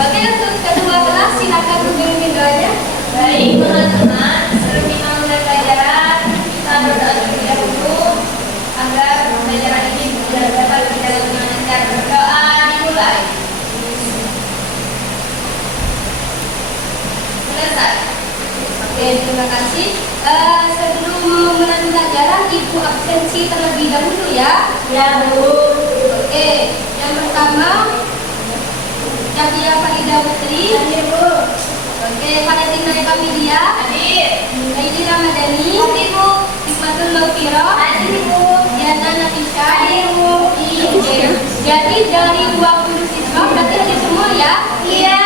Oke, untuk kedua kelas silakan memimpin doanya. Baik teman-teman, sebelum kita mulai pelajaran, kita berdoa terlebih dahulu agar pelajaran ini dapat berjalan dengan lancar. Berdoa dimulai. Selesai. Oke, terima kasih. Sebelum memulai pelajaran, ibu absensi terlebih dahulu ya. Ya, Bu. Oke, yang pertama Nadia Farida Putri. Hadir, Bu. Oke, Valentina Ekamelia. Hadir. Aidi Ramadhani. Hadir, Bu. Hikmatul Maufiro. Hadir, Bu. Diana Nafisha. Hadir, Bu. Oke, jadi dari 20 siswa berarti hadir semua ya? Iya.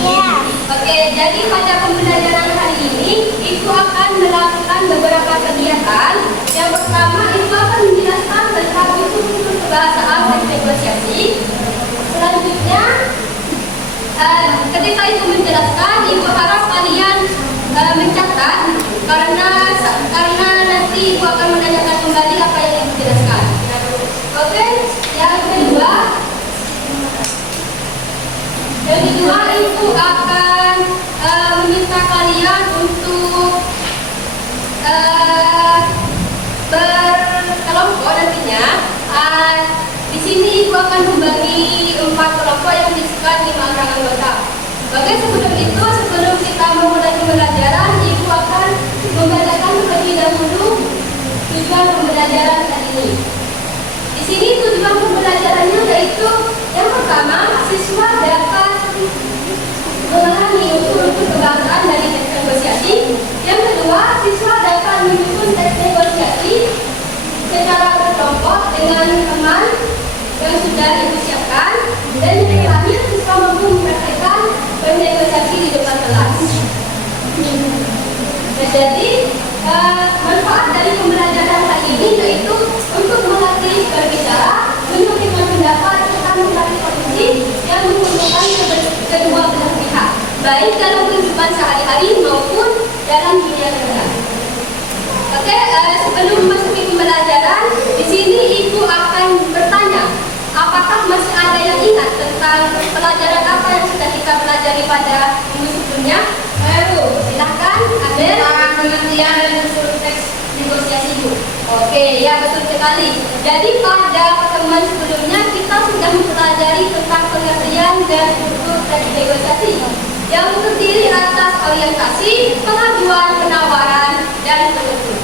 Iya. Oke, jadi pada pembelajaran hari ini Ibu akan melakukan beberapa kegiatan. Yang pertama, Ibu akan menjelaskan tentang unsur-unsur kebahasaan dan negosiasi. Selanjutnya, ketika Ibu menjelaskan, Ibu harap kalian mencatat karena nanti Ibu akan menanyakan kembali apa yang Ibu jelaskan. Oke, yang kedua Ibu akan meminta kalian untuk berkelompok nantinya. Di sini Ibu akan membagi 4 kelompok yang berisikan 5 orang anggota. Oke, sebelum kita memulai pembelajaran, Ibu akan membacakan terlebih dahulu tujuan pembelajaran kali ini. Di sini tujuan pembelajarannya yaitu yang pertama, siswa dapat memahami unsur-unsur kebahasaan dari teks negosiasi. Yang kedua, siswa dapat menyusun teks negosiasi secara berkelompok dengan teman yang sudah Ibu siapkan. Dan yang terakhir, siswa mampu mempraktekkan bernegosiasi di depan kelas. Nah, jadi manfaat dari pembelajaran hari ini yaitu untuk melatih berbicara, menyampaikan pendapat, serta mencari solusi yang menguntungkan kedua belah pihak, baik dalam kehidupan sehari-hari maupun dalam dunia kerja. Oke, sebelum memasuki pembelajaran, di sini Ibu akan bertanya, apakah masih ada yang ingat tentang pelajaran apa yang sudah kita pelajari pada minggu sebelumnya? Ayo, silahkan ambil pengertian dan unsur teks negosiasi Bu. Oke, ya betul sekali. Jadi pada pertemuan sebelumnya kita sudah mempelajari tentang pengertian dan unsur teks negosiasi yang terdiri atas orientasi, pengajuan, penawaran, dan penutup.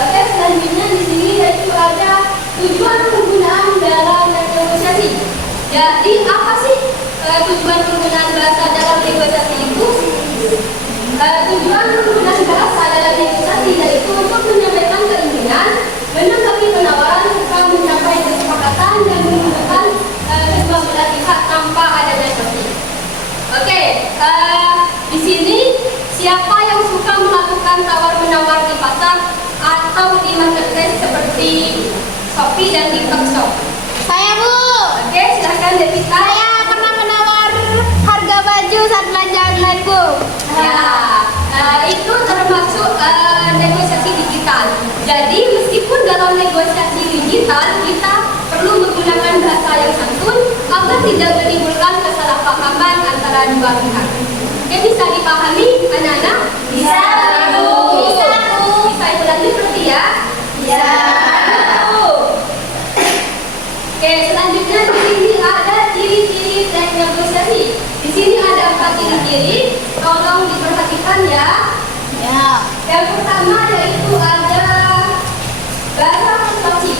Oke, selanjutnya di sini yaitu ada tujuan penggunaan dalam negosiasi. Jadi apa sih tujuan penggunaan bahasa dalam negosiasi itu? Tujuan penggunaan bahasa dalam negosiasi yaitu untuk menyampaikan keinginan, menanggapi penawaran, serta mencapai kesepakatan yang menguntungkan kedua belah pihak tanpa adanya sanksi. Oke, di sini siapa yang suka melakukan tawar-menawar di pasar atau di marketplace seperti Shopee dan TikTok Shop? Saya, Bu. Oke, silahkan Devita. Saya pernah menawar harga baju saat belanja online, Bu. Ya, itu termasuk negosiasi digital. Jadi meskipun dalam negosiasi digital kita perlu menggunakan bahasa yang santun agar tidak menimbulkan kesalahpahaman antara dua pihak. Oke, bisa dipahami anak-anak? Bisa, Bu. Bisa, Bu. Bisa Ibu lanjut berarti ya? Bisa. Oke, selanjutnya di sini ada ciri-ciri teks negosiasi. Di sini ada 4 ciri-ciri, tolong diperhatikan ya. Ya. Yang pertama yaitu ada bahasa persuasif.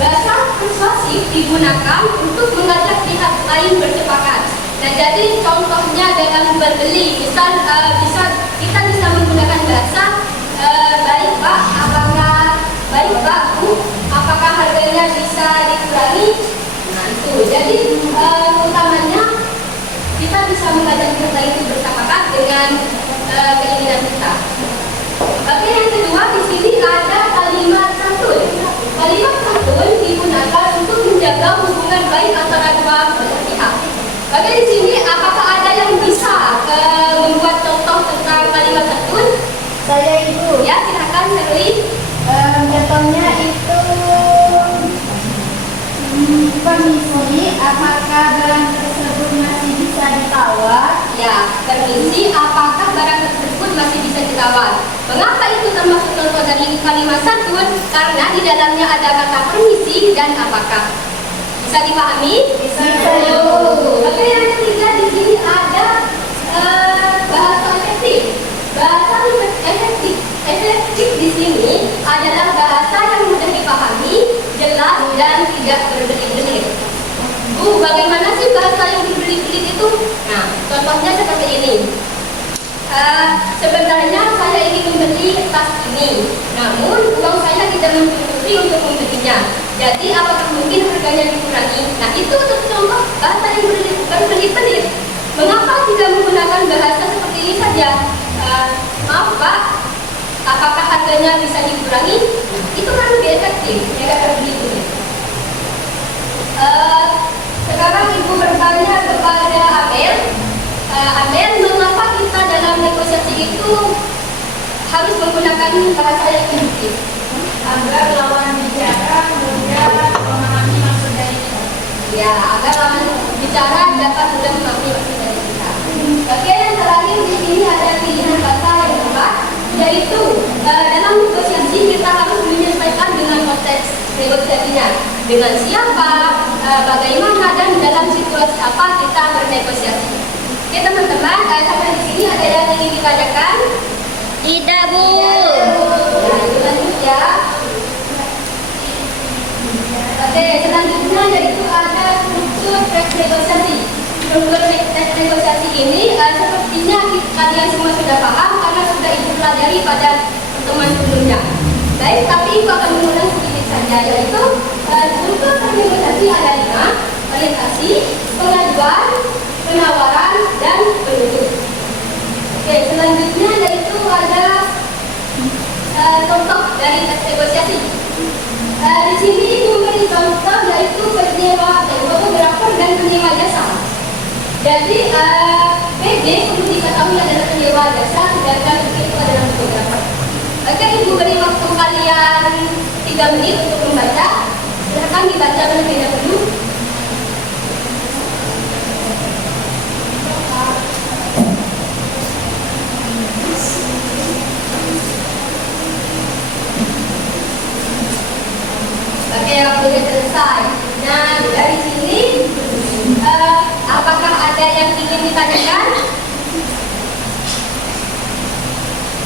Bahasa persuasif digunakan untuk mengajak pihak lain bersepakat. Nah, jadi contohnya dalam berbeli, misal kita bisa menggunakan bahasa baik Pak, baik Pak, Bu, apakah harganya bisa dikurangi? Nah, itu. Jadi utamanya kita bisa mengajak pihak lain itu bersepakat dengan keinginan kita. Oke, yang kedua di sini ada kalimat santun. Kalimat santun digunakan untuk menjaga hubungan baik antara dua belah pihak. Oke, di sini apakah ada yang bisa membuat contoh tentang kalimat santun? Saya, Ibu. Ya, silakan Serli. Contohnya itu permisi, apakah barang tersebut kalimat santun karena di dalamnya ada kata permisi dan apakah. Bisa dipahami? Bisa. Oke, yang ketiga di sini ada bahasa efektif. Bahasa efektif di sini adalah bahasa yang mudah dipahami, jelas dan tidak berbelit-belit. Bu, bagaimana sih bahasa yang berbelit-belit itu? Nah, contohnya seperti ini. Sebenarnya saya ingin membeli tas ini, namun uang saya tidak mencukupi untuk membelinya. Jadi apakah mungkin harganya dikurangi? Nah, itu untuk contoh bahasa yang berbelit-belit. Mengapa tidak menggunakan bahasa seperti ini saja? Maaf Pak, apakah harganya bisa dikurangi? Itu kan lebih efektif, ya kan berbelit-belit. Sekarang Ibu bertanya kepada Amel. Amel, mengapa kita dalam negosiasi itu harus menggunakan bahasa yang efektif? Agar lawan bicara mudah memahami maksud dari kita. Ya, agar lawan bicara dapat mudah memahami maksud dari kita. Oke, yang terakhir di sini ada pilihan kata yang keempat, yaitu dalam negosiasi kita harus menyesuaikan dengan konteks negosiasinya, dengan siapa, bagaimana dan dalam situasi apa kita bernegosiasi. Oke teman-teman, sampai di sini ada yang ingin ditanyakan? Tidak, Bu. Nah, itu lanjut ya. Oke, selanjutnya yaitu ada struktur teks negosiasi. Struktur teks negosiasi ini sepertinya kalian semua sudah paham karena sudah Ibu pelajari pada pertemuan sebelumnya. Baik, tapi Ibu akan mengulang sedikit saja, yaitu struktur teks negosiasi ada 5: orientasi, pengajuan, penawaran, dan penutup. Oke, selanjutnya yaitu ada contoh dari teks negosiasi. Di sini memberi contoh yaitu penyewa fotografer dan penyewa jasa. Jadi PD perlu diketahui adalah penyewa jasa, sedangkan PD itu adalah fotografer. Oke, Ibu beri waktu kalian 3 menit untuk membaca. Silakan dibaca terlebih dahulu. Oke, waktunya selesai. Nah, dari sini apakah ada yang ingin ditanyakan?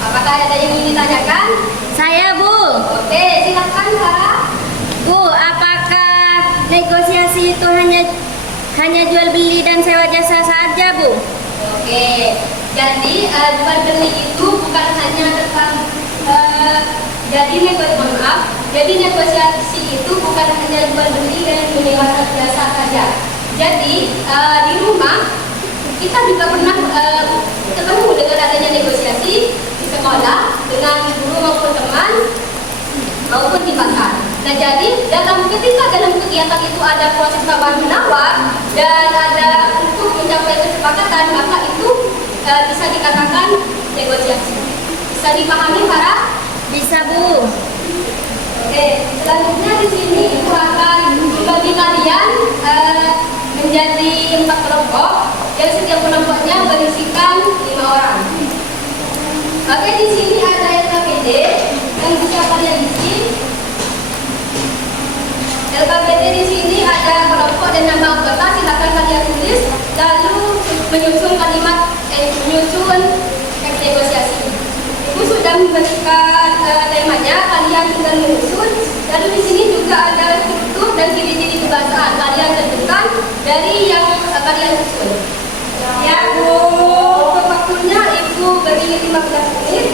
Apakah ada yang ingin ditanyakan? Saya, Bu. Oke, silakan Kak. Bu, apakah negosiasi itu hanya jual beli dan sewa jasa saja, Bu? Oke, jadi jual beli itu bukan hanya tentang jadi negosiasi itu bukan hanya jual beli dan menyewa jasa saja. Jadi di rumah kita juga pernah ketemu dengan adanya negosiasi di sekolah dengan guru maupun teman maupun di pasar. Nah, jadi ketika dalam kegiatan itu ada proses tawar menawar dan ada untuk mencapai kesepakatan, maka itu bisa dikatakan negosiasi. Bisa dipahami para? Bisa, Bu. Oke, selanjutnya di sini Ibu akan membagi kalian menjadi 4 kelompok yang setiap kelompoknya berisikan 5 orang. Oke, di sini ada LKPD yang bisa kalian isi. LKPD di sini ada kelompok dan nama anggota, silakan kalian tulis lalu menyusun menyusun teks negosiasi. Ibu sudah memberikan temanya, kalian tinggal menyusun. Lalu di sini juga ada struktur dan ciri-ciri kebahasaan. Kalian tentukan dari yang kalian susun. Ya, Bu. Untuk waktunya Ibu beri 15 menit.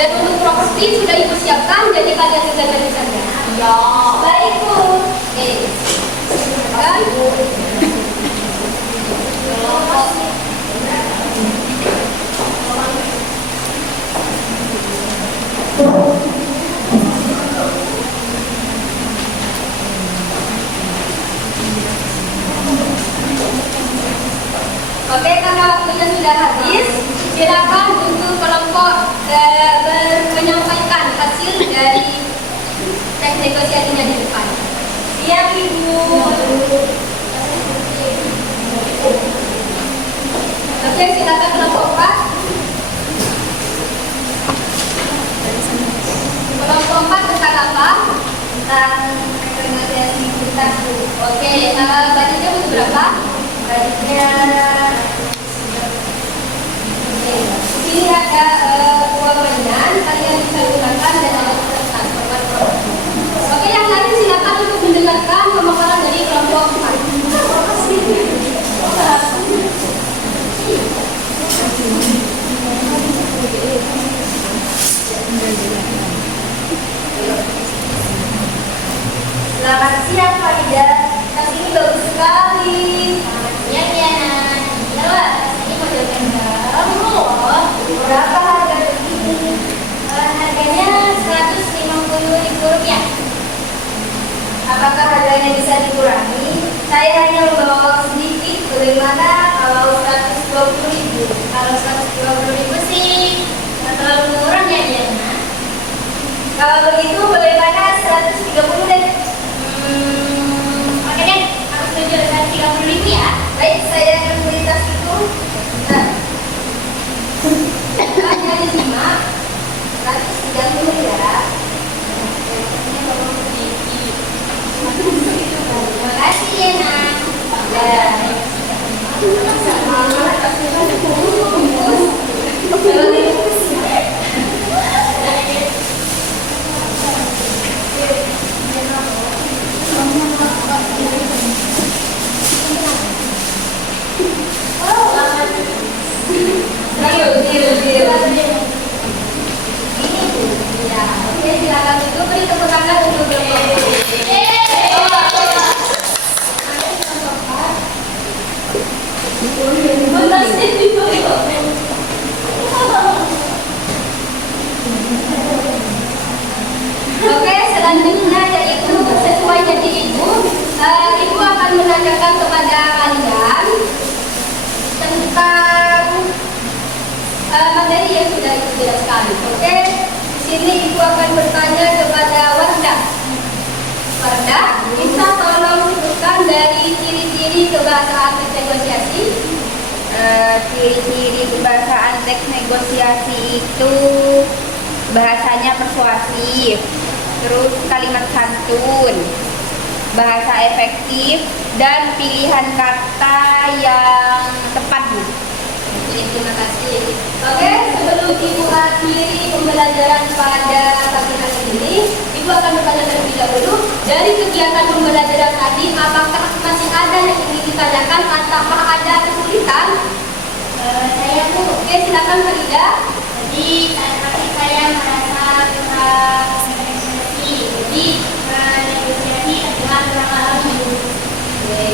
Dan untuk properti sudah Ibu siapkan, jadi kalian tinggal beri saja. Ya. Baik, Bu. Oke. Silakan. Oke, karena waktunya sudah habis, silakan untuk kelompok menyampaikan hasil dari teks negosiasinya di depan. Siap, Ibu. Oke, silakan kelompok 4. tentang renegosiasi kita, Bu. Oke, budgetnya butuh berapa? Budgetnya Di sini ada uang mainan, kalian bisa gunakan dan ada transfer. Oke, yang lain silakan untuk mendengarkan pemaparan dari kelompok 4. Selamat siang, Farida. Tas ini bagus sekali. Selamat siang, Diana. Iya lah, tas ini model kamu. Berapa harga begini? Harganya Rp150.000. Apakah harganya bisa dikurangi? Saya hanya membawa uang sedikit. Bagaimana kalau 120.000? Kalau 120.000 sih nggak terlalu murah ya, Diana. Kalau begitu bagaimana 130 deh? Oke deh, aku setuju 130.000 ya. Baik, saya akan beli tas itu. Nah, Hanya disimak 130 ya. terima kasih Diana. Ya. Ya, oke, silakan itu beri tepuk tangan untuk Oke, selanjutnya yaitu sesuai janji ibu, ibu akan menanyakan kepada kalian tentang materi yang sudah ibu jelaskan. Oke, di sini ibu akan bertanya kepada Wardah. Wardah, bisa tolong sebutkan dari ciri-ciri kebahasaan teks negosiasi? Ciri-ciri kebahasaan teks negosiasi itu bahasanya persuasif, terus kalimat santun, bahasa efektif, dan pilihan kata yang tepat, Bu. Oke, terima kasih. Oke, sebelum ibu akhiri pembelajaran pada pagi hari ini, ibu akan bertanya terlebih dahulu dari kegiatan pembelajaran tadi, apakah masih ada yang ingin ditanyakan atau ada kesulitan? Saya Bu, Oke, silakan Farida. jadi tadi saya merasa kurang negosiasi. Jadi negosiasi dengan orang lain. Oke,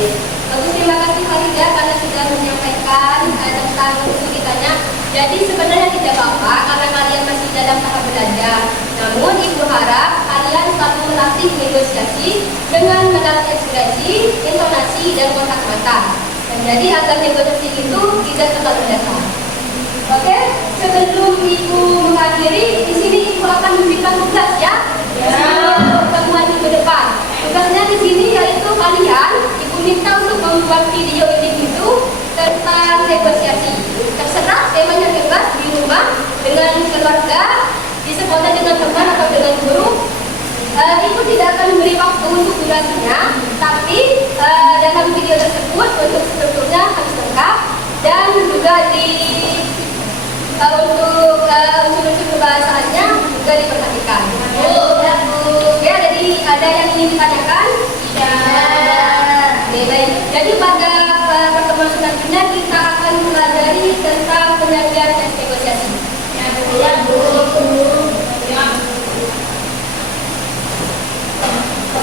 bagus, terima kasih Farida karena sudah menyampaikan tentang kesulitannya. Jadi sebenarnya tidak apa-apa karena kalian masih dalam tahap belajar. Namun ibu harap kalian selalu melatih negosiasi dengan melatih ekspresi, intonasi, dan kontak mata. Dan jadi agar negosiasi itu tidak terlalu dasar. Oke, sebelum ibu mengakhiri, di sini ibu akan memberikan tugas ya. Sebelum pertemuan minggu depan. Tugasnya di sini yaitu kalian, ibu minta untuk membuat video ini itu tentang negosiasi. Terserah temanya bebas di rumah dengan keluarga, di sekolah dengan teman atau dengan guru. Ibu tidak akan memberi waktu untuk durasinya, tapi dalam video tersebut untuk strukturnya harus lengkap dan juga untuk unsur-unsur kebahasaannya juga diperhatikan. Ya, jadi ada yang ingin ditanyakan? Tidak. Oke, baik. Jadi pada pertemuan selanjutnya kita akan mempelajari tentang penyajian teks negosiasi. Ya Bu.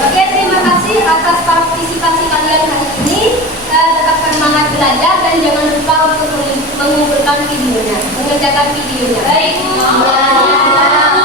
Oke, terima kasih atas partisipasi kalian hari ini. Tetap semangat belajar dan jangan lupa untuk mengumpulkan videonya, mengerjakan videonya. Baik Bu.